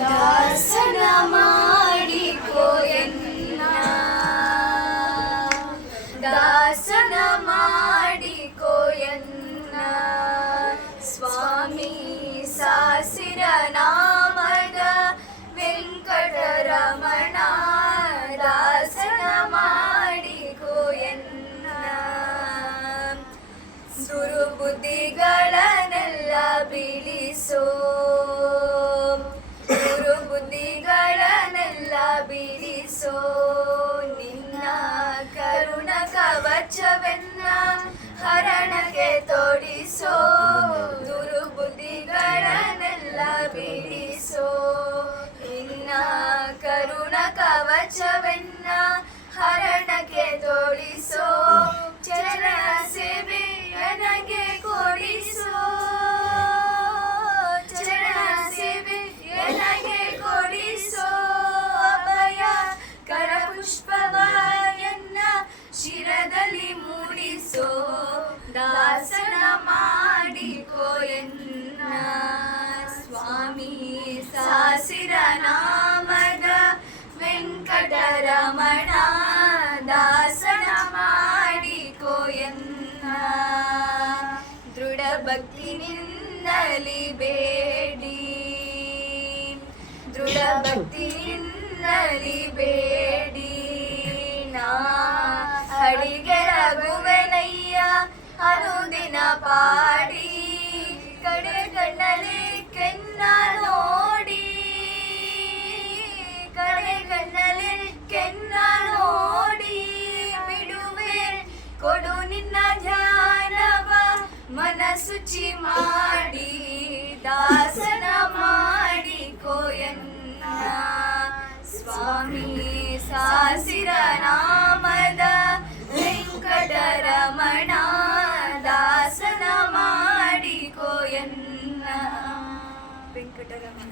ದಾಸನ ಮಾಡಿಕೋ ಎನ್ನ ದಾಸನ ಮಾಡಿಕೋ ಎನ್ನ ಸ್ವಾಮಿ ಸಾಸಿರ ನಾಮದ ವೆಂಕಟರಮಣ ದಾಸನ ಮಾಡಿಕೋ ಎನ್ನ ದುರ್ಬುದ್ಧಿಗಳನ್ನೆಲ್ಲ ಬಿಡಿಸೋ ದುರ್ಬುದ್ಧಿಗಳನ್ನೆಲ್ಲ ಬಿಡಿಸೋ ನಿನ್ನ ಕರುಣ ಕವಚವೆನ್ನ ಹರಣಕ್ಕೆ ತೊಡಿಸೋ ದುರ್ಬುದ್ಧಿಗಳನ್ನೆಲ್ಲ ಬಿಡಿಸೋ ನಿನ್ನ ಕರುಣ ಕವಚವೆನ್ನ ಹರಣಕ್ಕೆ ತೊಡಿಸೋ ಚರಣ ಸೇವೆ ನನಗೆ ಕೊಡಿಸೋ ಚರಣ ಸೇವೆ ನನಗೆ ಕೊಡಿಸೋ ಅಭಯ ಕರಪುಷ್ಪವ ಎನ್ನ ಶಿರದಲ್ಲಿ ಮೂಡಿಸೋ ದಾಸನ ಮಾಡಿಕೋ ಎನ್ನ ಸ್ವಾಮಿ ಸಾಸಿರ ನಾಮದ ವೆಂಕಟರಮಣ ದಾಸನ ಮಾಡಿಕೋ ಎನ್ನ ದೃಢ ಭಕ್ತಿನಿಂದಲಿ ಬೇಡಿ ದೃಢ ಭಕ್ತಿನಿಂದಲಿ ಬೇಡಿ ನಾ ಅಡಿಗೆ ರಘುವೆನಯ್ಯ ಅನುದಿನ ಪಾಡಿ ಕಡೆ ಕಣ್ಣಲ್ಲಿ ಕೆನ್ನ ನೋಡಿ ಕಡೆ ಕಣ್ಣಲ್ಲಿ ಕೆನ್ನ ನೋಡಿ ಬಿಡುವೆ ಕೊಡು ನಿನ್ನ ಧ್ಯಾನವ ಮನಸುಚಿ ಮಾಡಿ ದಾಸನ ಮಾಡಿಕೋ ಎನ್ನ ಸ್ವಾಮಿ ಸಾಸಿರ ನಾಮದ ವೆಂಕಟರಮಣ ದಾಸನ ಮಾಡಿಕೋ ಎನ್ನ ವೆಂಕಟರಮಣ.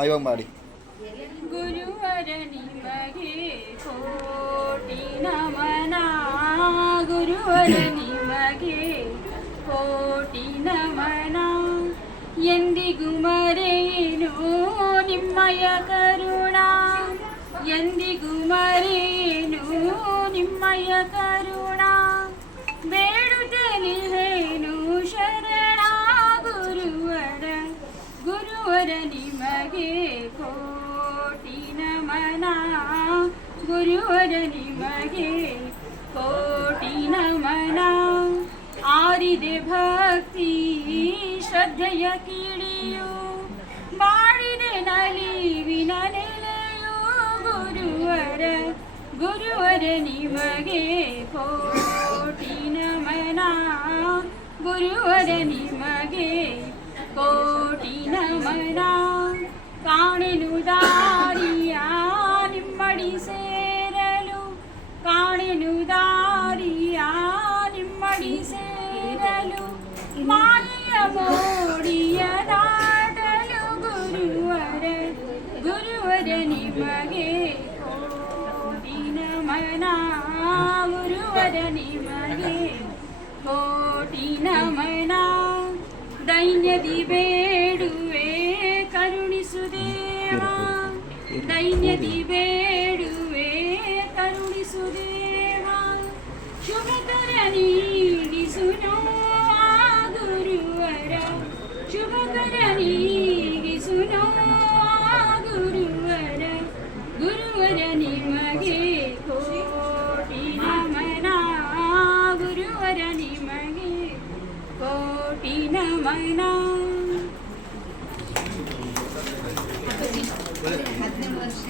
ಇವಾಗ ಮಾಡಿ. ಗುರುವರ ನಿಮಗೆ ಕೋಟಿ ನಮನ ಗುರುವರ ನಿಮಗೆ ಕೋಟಿ ನಮನ ಎಂದಿಗೂ ಮರೆಯೇನು ನಿಮ್ಮಯ ಕರುಣ ಎಂದಿಗೂ ಮರೆಯೇನು ನಿಮ್ಮಯ ಕರುಣ ಬೇಡುತ್ತಲಿಹೇನು ಶರಣ ಗುರುವರ ನಿಮಗೆ ಕೋಟಿ ನಮನ ಗುರುವರ ನಿಮಗೆ ಕೋಟಿ ನಮನ ಆರಿದೆ ಭಕ್ತಿ ಶ್ರದ್ಧೆಯ ಕಿಡಿಯು ಮಾಡಿದೆ ನಲಿವಿನ ನೆಲೆಯು ಗುರುವರ ನಿಮಗೆ ಕೋಟಿ ನಮನ ಗುರುವರ ನಿಮಗೆ ಕೋಟಿ ನಮನ ಕಾಣೆನು ದಾರಿಯ ನಿಮ್ಮಡಿ ಸೇರಲು ಕಾಣೆನು ದಾರಿಯ ನಿಮ್ಮಡಿ ಸೇರಲು ಮಾಯೆಯ ಮೋಡಿಯ ದಾಟಲು ಗುರುವರ ನಿಮಗೆ ಕೋಟಿ ನಮನ ಗುರುವರ ನಿಮಗೆ ಕೋಟಿ ನಮನ ದೈನ್ಯದಿ ಬೇಡುವೆ ಕರುಣಿಸು ದೇವ ದೈನ್ಯದಿ ಬೇಡುವೆ ಕರುಣಿಸು ದೇವ ಶುಭಕರ ನೀಡಿಸು ಗುರುವರ ಶುಭಕರ ನೀಗಿಸು ಗುರುವರ ನಿಮಗೆ ಕೋಟಿ ನಮನ ಗುರುವರ ನಿಮಗೆ ಕೋಟಿ ನಮನ. 17 ವರ್ಷ